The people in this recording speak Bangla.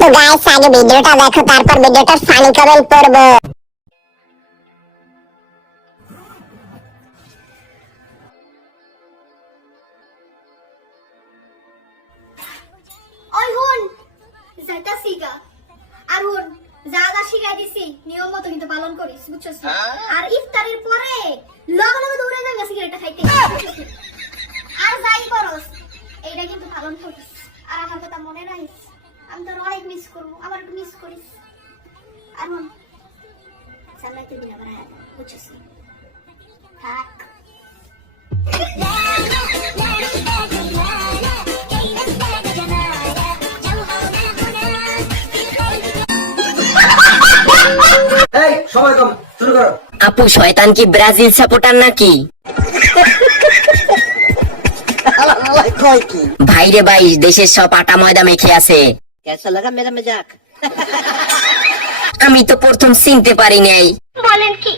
তো গাইস আগে ভিডিওটা দেখো, তারপর ভিডিওটা ফানি কমেন্ট করবো। ওই হুন যাইতাছি গা। আর হুন যা যা শিখাই দিছি নিয়ম মতো কিন্তু পালন করিস, বুঝছস? আর ইফতারির পরে লগে লগে দৌড়ে যাবি সিগারেটটা খাইতে। আর যাই করস এইটা কিন্তু পালন করিস। আর আমার কথা মনে রাখিস, আমি তোর অনেক মিস করবো, আমার একটু মিস করিস। আর হুন সামলাইতে দিন আবার আয়া, বুঝছস? থাক। এই সময় কম, শুরু করো। আপু শয়তান কি ব্রাজিল সাপোর্টার নাকি? ভাইরে ভাই, দেশের সব আটা ময়দা মেখে আছে। कैसा लगा मेरा मजाक? আমি তো প্রথম চিনতে পারি নাই। বলেন কি?